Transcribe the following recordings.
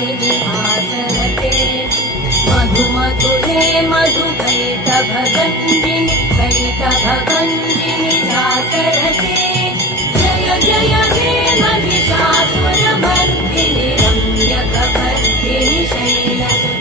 हासिनि हासरते मधु मधुरे मधुकैटभगञ्जिनि कैटभगञ्जिनि जासरते जय जय हे महिषासुरमर्दिनि रम्यकपर्दिनि शैलसुते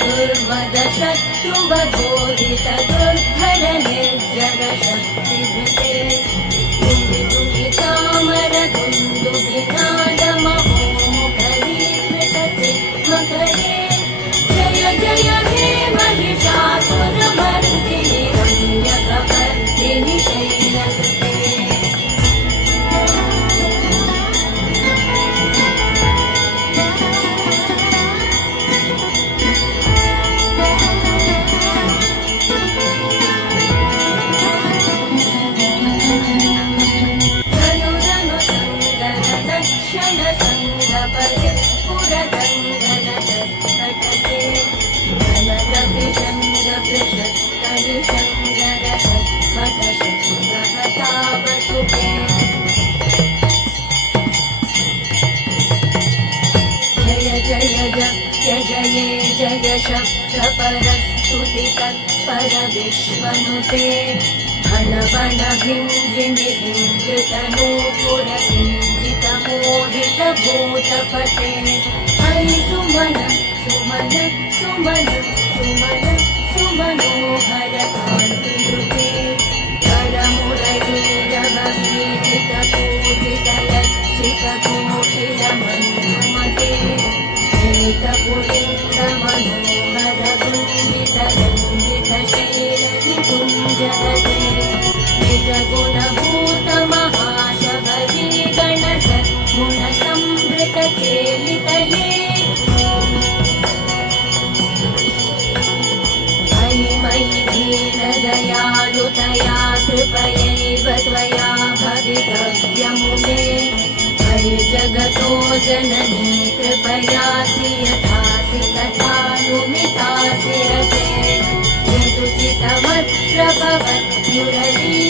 दुर्मद शत्रुवधोदित दुर्धर निर्जर शक्तिभृते दुमि तामर दुन्दुभिनाद महोमुखरीकृतते मकरे जय जय हे महिषासुरमर्दिनि रम्यकपर्दिनि शैलसुते जय शब्दपरस्तुति तत्पर विश्वनुते घनवन भिञ्जिनि भिञ्जतनूपुर सिञ्जित मोहित भूतपते हरि सुमन सुमन सुमन सुमन सुमनोहर कान्तियुते करमुरलीरववीजित पूजित लज्जित कोकिल मन्युमते पुलिंग मनोहर गुंजित रंजित शैल निकुंजगते निज गुणभूत महाशबरी गण सद्गुण संवृत चेलितले मयि दीन दयालुतया कृपयैव त्वया भवितव्यमुमे जगतो जननी कृपयासि यथासि तथानुमितासि रते यदुचितमत्र भवत्युरली